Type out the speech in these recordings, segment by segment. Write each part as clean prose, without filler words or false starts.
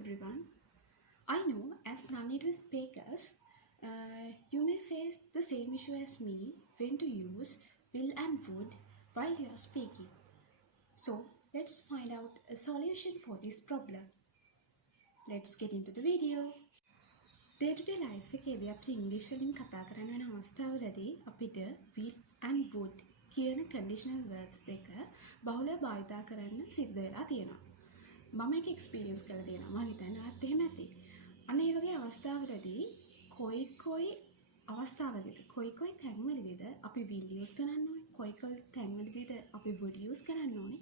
everyone. I know as non-native speakers, you may face the same issue as me when to use will and would while you are speaking. So let's find out a solution for this problem. Let's get into the video. Day-to-day life එකේදී අපිට ඉංග්‍රීසි වලින් කතා කරන්න වෙන අවස්ථාවලදී අපිට will and would කියන conditional verbs දෙක බහුලව භාවිතා කරන්න සිද්ධ වෙලා තියෙනවා. මම ඒක එක්ස්පීරියන්ස් කරලා තියෙනවා. මම හිතන්නේ ආත් එහෙම ඇති. අන්න ඒ වගේ අවස්ථාවලදී කොයි අවස්ථාවකද කොයි තැන්වලදීද අපි will use කරන්න ඕනේ, කොයි තැන්වලදීද අපි would use කරන්න ඕනේ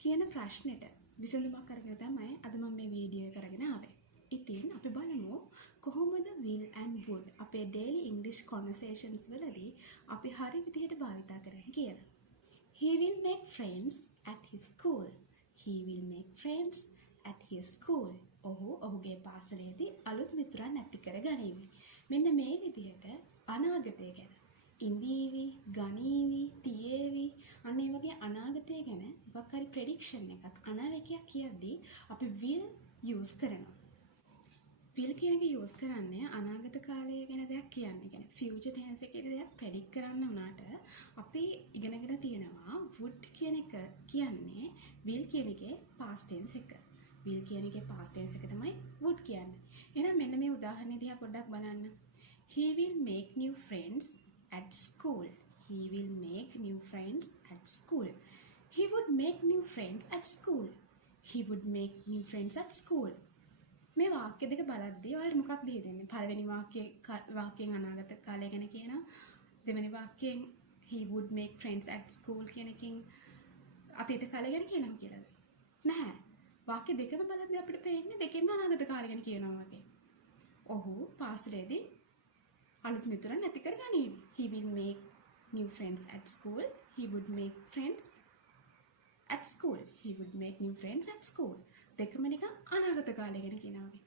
කියන ප්‍රශ්නෙට විසඳුමක් අරගෙන තමයි අද මම මේ වීඩියෝ එක කරගෙන ආවේ. ඉතින් අපි බලමු කොහොමද will and would අපේ daily English conversations වලදී අපි හරි විදිහට භාවිතා කරන්නේ කියලා. He will make friends at his school. He will make friends at his school. ඔහුගේ පාසලේදී අලුත් මිතුරන් ඇති කර ගනීවි. මෙන්න මේ විදිහට අනාගතය ගැන ඉඳීවි, ගනීවි, තියේවි අන්න ඒ වගේ අනාගතය ගැන මොකක් හරි ප්‍රෙඩික්ෂන් එකක් අනාවැකියක් කියද්දී අපි will use කරනවා. will කියන එක use කරන්නේ අනාගත කාලය ගැන දෙයක් කියන්නේ. කියන්නේ future tense එකේදී දෙයක් predict කරන්න උනාට අපි ඉගෙනගෙන තියෙනවා would කියන එක කියන්නේ will කියන එකේ past tense එක. will කියන එකේ past tense එක තමයි would කියන්නේ. එහෙනම් මෙන්න මේ උදාහරණය දිහා පොඩ්ඩක් බලන්න. He will make new friends at school. He will make new friends at school. He would make new friends at school. He would make new friends at school. මේ වාක්‍ය දෙක බලද්දී ඔයාලට මොකක්ද හිතෙන්නේ? පළවෙනි වාක්‍යයෙන් අනාගත කාලය ගැන කියනවා. දෙවෙනි වාක්‍යයෙන් he would make friends at school කියන එකෙන් අතීත කාලය ගැන කියනවා කියලාද? නැහැ. වාක්‍ය දෙකම බලද්දී අපිට පේන්නේ දෙකෙන්ම අනාගත කාලය ගැන කියනවා වගේ. ඔහු පාසලේදී අලුත් මිතුරන් ඇති කර ගනීවි. He will make new friends at school. He would make friends at school. He would make new friends at school. දෙකම නිකන් අනාගත කාලය ගැන කියනවා වගේ.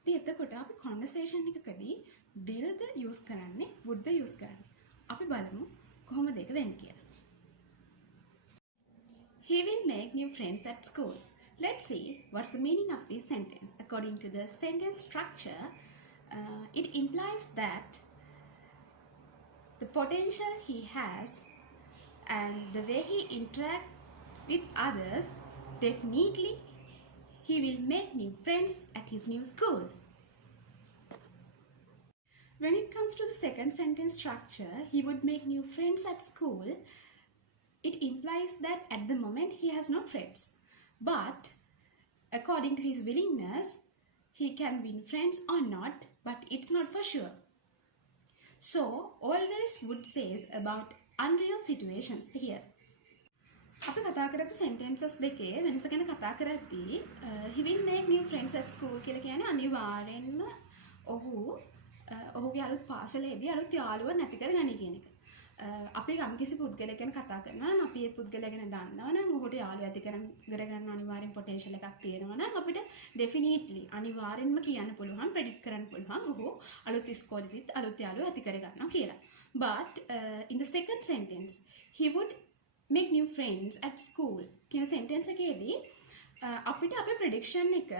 ඉතින් එතකොට අපි conversation එකකදී will ද use කරන්නේ would ද use කරන්නේ. අපි බලමු කොහොමද ඒක වෙන්නේ කියලා. He will make new friends at school. Let's see what's the meaning of this sentence. According to the sentence structure, it implies that the potential he has and the way he interacts with others, definitely he will make new friends at his new school. When it comes to the second sentence structure, he would make new friends at school, it implies that at the moment he has no friends. But according to his willingness, he can win friends or not, but it's not for sure. So always would says about unreal situations here. අපි කතා කරපු sentences දෙකේ වෙනස ගැන කතා කරද්දී he will make new friends at school කියලා කියන්නේ අනිවාර්යෙන්ම ඔහුගේ අලුත් පාසලේදී අලුත් යාළුවෝ නැති කර ගනි කියන එක. අපි යම්කිසි පුද්ගලයෙක් ගැන කතා කරනවා නම් අපි ඒ පුද්ගලයා ගැන දන්නවා නම් ඔහුට යාළුවෝ ඇති කරගන්න අනිවාර්යෙන් potential එකක් තියෙනවා නම් අපිට definitely අනිවාර්යෙන්ම කියන්න පුළුවන් predict කරන්න පුළුවන් ඔහු අලුත් ඉස්කෝලේදීත් අලුත් යාළුවෝ ඇති කරගන්නවා කියලා. But in the second sentence he would make new friends at school කියන sentence එකේදී අපිට අපේ prediction එක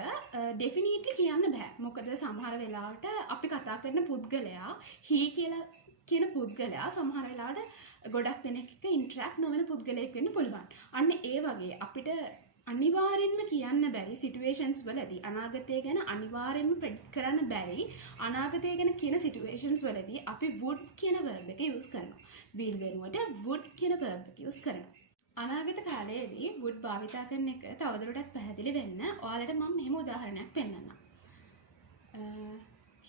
definitely කියන්න බෑ. මොකද සමහර වෙලාවට අපි කතා කරන පුද්ගලයා he කියලා කියන පුද්ගලයා සමහර වෙලාවට ගොඩක් දෙනෙක් එක්ක interact නොවන පුද්ගලයෙක් වෙන්න පුළුවන්. අන්න ඒ වගේ අපිට අනිවාර්යෙන්ම කියන්න බැරි situations වලදී අනාගතය ගැන අනිවාර්යෙන්ම predict කරන්න බැරි අනාගතය ගැන කියන situations වලදී අපි would කියන verb එක use කරනවා. will වෙනුවට would කියන verb එක use කරනවා. අනාගත කාලයේදී would භාවිතා කරන එක තවදුරටත් පැහැදිලි වෙන්න ඔයාලට මම මෙහෙම උදාහරණයක් පෙන්නන්නම්.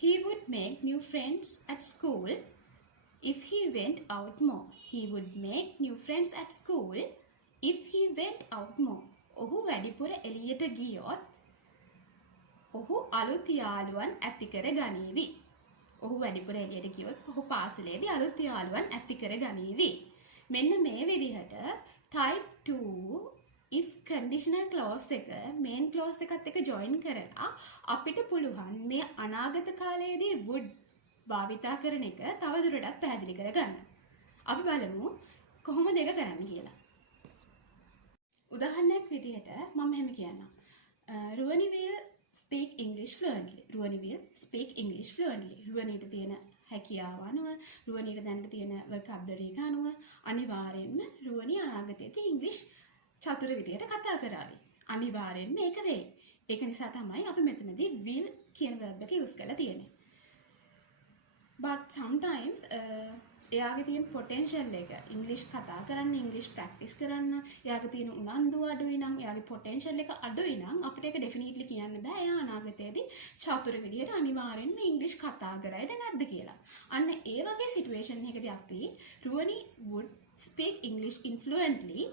He would make new friends at school if he went out more. He would make new friends at school if he went out more. ඔහු වැඩිපුර එළියට ගියොත් ඔහු අලුත් යාළුවන් ඇති කර ගනීවි. ඔහු වැඩිපුර එළියට ගියොත් ඔහු පාසලේදී අලුත් යාළුවන් ඇති කර ගනීවි. මෙන්න මේ විදිහට type 2 if conditional clause එක main clause එකත් එක්ක join කරලා අපිට පුළුවන් මේ අනාගත කාලයේදී would භාවිතා කරන එක තවදුරටත් පැහැදිලි කරගන්න. අපි බලමු කොහොමද ඒක කරන්න කියලා. උදාහරණයක් විදිහට මම මෙහෙම කියන්නම්. රුවනිවේල් speak English fluently. රුවනි will speak English fluently. රුවනිට තියෙන හැකියාව අනුව, රුවනිට දැනට තියෙන vocabulary එක අනුව අනිවාර්යෙන්ම රුවනි අනාගතයේදී ඉංග්‍රීසි චතුර විදියට කතා කරાવી. අනිවාර්යෙන්ම ඒක වෙයි. ඒක නිසා තමයි අපි මෙතනදී will කියන verb එක use කරලා තියෙන්නේ. But sometimes එයාගේ තියෙන potential එක ඉංග්‍රීසි කතා කරන්න, ඉංග්‍රීසි practice කරන්න, එයාගේ තියෙන උනන්දුව අඩුයි නම්, එයාගේ potential එක අඩුයි නම් අපිට ඒක definitely කියන්න බෑ එයා අනාගතයේදී චතුර විදියට අනිවාර්යෙන්ම ඉංග්‍රීසි කතා කරයිද නැද්ද කියලා. අන්න ඒ වගේ situation එකකදී අපි රුවනි would speak English fluently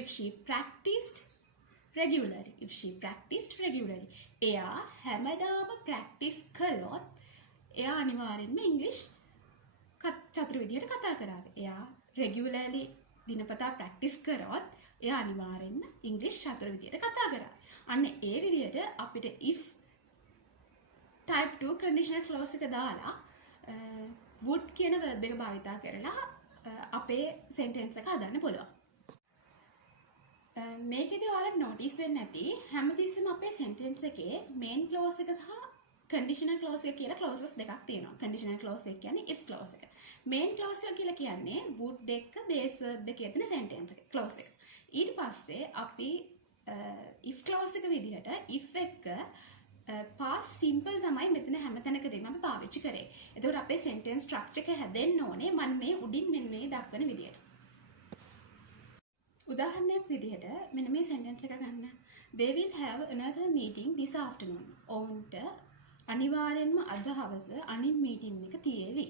if she practiced regularly. If she practiced regularly. එයා හැමදාම practice කළොත් එයා අනිවාර්යෙන්ම ඉංග්‍රීසි චතුර විදියට කතා කරાવી. එයා regularly දිනපතා practice කරොත් එයා අනිවාර්යෙන්ම ඉංග්‍රීසි චතුර විදියට කතා කරાવી. අන්න ඒ විදියට අපිට if type 2 conditional clause එක දාලා would කියන verb එක භාවිතා කරලා අපේ sentence එක හදන්න පුළුවන්. මේකෙදි ඔයාලට notice වෙන්න ඇති හැමතිස්සෙම අපේ sentence එකේ main clause එක සහ conditional clause එක කියලා clauses දෙකක් තියෙනවා. conditional clause එක කියන්නේ if clause එක. main clause එක කියලා කියන්නේ would එක්ක base verb එකේ තියෙන sentence එක clause එක. ඊට පස්සේ අපි if clause එක විදිහට if එක්ක past simple තමයි මෙතන හැම තැනකදීම අපි පාවිච්චි කරේ. එතකොට අපේ sentence structure එක හැදෙන්න ඕනේ මම මේ උඩින් මෙන්න මේ දක්වන විදිහට. උදාහරණයක් විදිහට මෙන්න මේ sentence එක ගන්න. They will have another meeting this afternoon. ඔවුන්ට අනිවාර්යෙන්ම අද හවස අනිත් meeting එක තියෙවි.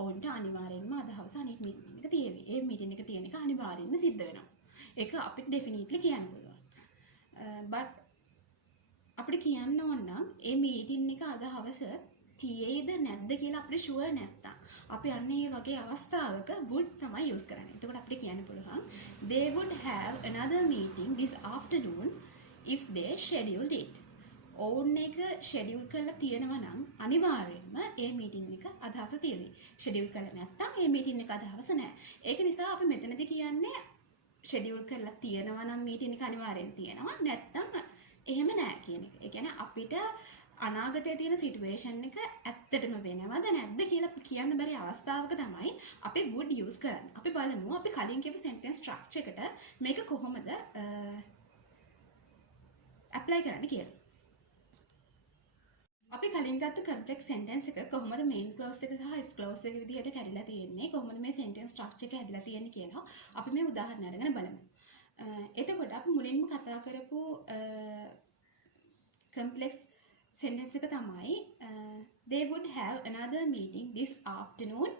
ඔවුන්ට අනිවාර්යෙන්ම අද හවස අනිත් meeting එක තියෙවි. ඒ meeting එක තියෙන එක අනිවාර්යෙන්ම සිද්ධ වෙනවා. ඒක අපිට definitely කියන්න පුළුවන්. but අපිට කියන්න ඕන නම් ඒ meeting එක අද හවස තියෙයිද නැද්ද කියලා අපිට sure නැත්තම් අපි අන්න ඒ වගේ අවස්ථාවක would තමයි use කරන්නේ. එතකොට අපිට කියන්න පුළුවන් they would have another meeting this afternoon if they scheduled it. ඔවුන් එක schedule කරලා තියෙනවා නම් අනිවාර්යෙන්ම ඒ meeting එක අද හවස තියෙවි. schedule කරලා නැත්තම් ඒ meeting එක අද හවස නැහැ. ඒක නිසා අපි මෙතනදී කියන්නේ schedule කරලා තියෙනවා නම් meeting එක අනිවාර්යෙන් තියෙනවා නැත්තම් එහෙම නැහැ කියන එක. ඒ කියන්නේ අපිට අනාගතයේ තියෙන සිටුේෂන් එක ඇත්තටම වෙනවද නැද්ද කියලා කියන්න බැරි අවස්ථාවක තමයි අපි would use කරන්නේ. අපි බලමු අපි කලින් කියපු sentence structure එකට මේක කොහොමද apply කරන්න කියලා. අපි කලින් ගත්ත complex sentence එක කොහොමද main clause එක සහ if clause එක විදිහට කැඩිලා තියෙන්නේ, කොහොමද මේ sentence structure එක හැදිලා තියෙන්නේ කියලා අපි මේ උදාහරණ අරගෙන බලමු. එතකොට අපි මුලින්ම කතා කරපු complex sentence එක තමයි they would have another meeting this afternoon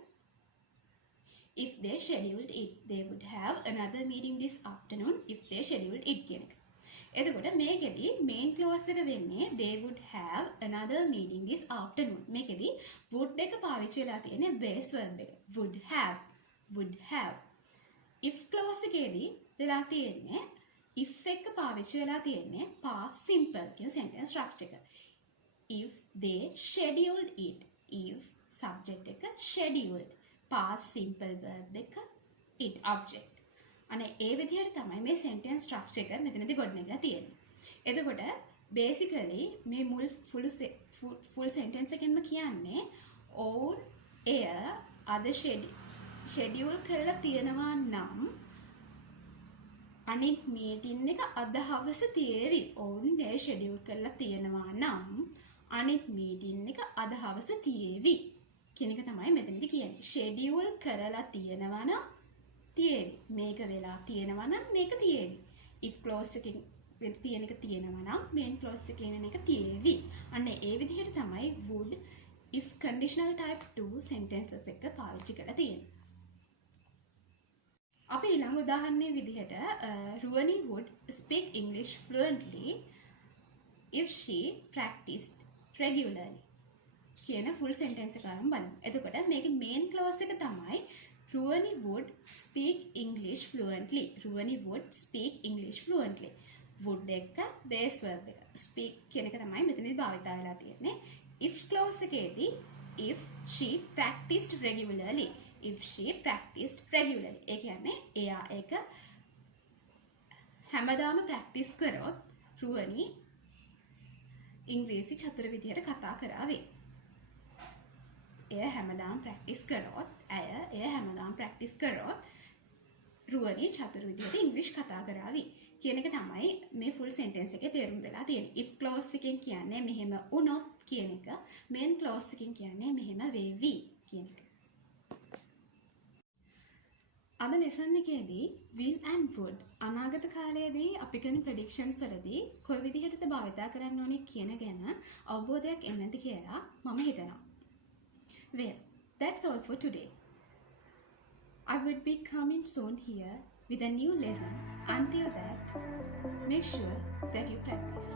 if they scheduled it. They would have another meeting this afternoon if they scheduled it කියන එක. එතකොට මේකෙදි main clause එක වෙන්නේ they would have another meeting this afternoon. මේකෙදි would එක පාවිච්චි වෙලා තියෙන්නේ base verb එක. would have. if clause එකේදී වෙලා තියෙන්නේ if එක පාවිච්චි වෙලා තියෙන්නේ past simple කියන sentence structure එක. if they scheduled it. if subject එක scheduled. past simple verb එක it object. අනේ ඒ විදිහට තමයි මේ sentence structure එක මෙතනදී ගොඩනගලා තියෙන්නේ. එතකොට basically මේ මුල් full sentence එකෙන්ම කියන්නේ ඔවුන් එය අද schedule කරලා තියෙනවා නම් අනිත් meeting එක අද හවස තියෙවි. ඔවුන් එය schedule කරලා තියෙනවා නම් අනිත් meeting එක අද හවස තියෙවි කියන එක තමයි මෙතනදී කියන්නේ. schedule කරලා තියෙනවා නම් තියෙවි. මේක වෙලා තියෙනවා නම් මේක තියෙවි. if clause එකකින් තියෙන එක තියෙනවා නම් main clause එකේ වෙන එක තියෙවි. අන්න ඒ විදිහට තමයි would if conditional type 2 sentences එක පාවිච්චි කරලා තියෙන්නේ. අපි ඊළඟ උදාහරණයේ විදිහට රුවනි would speak English fluently if she practiced regularly කියන full sentence එක අරන් බලමු. එතකොට මේකේ main clause එක තමයි රුවනි would speak English fluently. රුවනි would speak English fluently. would එක base verb එක. speak කියන එක තමයි මෙතනදී භාවිතා වෙලා තියෙන්නේ. if clause එකේදී if she practiced regularly. if she practiced regularly. ඒ කියන්නේ එයා ඒක හැමදාම practice කරොත් රුවනි ඉංග්‍රීසි චතුර විදිහට කතා කරાવી. එය හැමදාම ප්‍රැක්ටිස් කරොත්, එය හැමදාම ප්‍රැක්ටිස් කරොත් රුවනි චතුර විදිහට ඉංග්‍රීසි කතා කරાવી කියන එක තමයි මේ ෆුල් සෙන්ටෙන්ස් එකේ තේරුම වෙලා තියෙන්නේ. if clause එකෙන් කියන්නේ මෙහෙම වුණොත් කියන එක, main clause එකෙන් කියන්නේ මෙහෙම වේවි කියන එක. අද ලෙසන් එකේදී will and would අනාගත කාලයේදී අපි කරන predictions වලදී කොයි විදිහටද භාවිතා කරන්න ඕනේ කියන ගැන අවබෝධයක් එන්නද කියලා මම හිතනවා. Well, that's all for today. I would be coming soon here with a new lesson. Until that, make sure that you practice.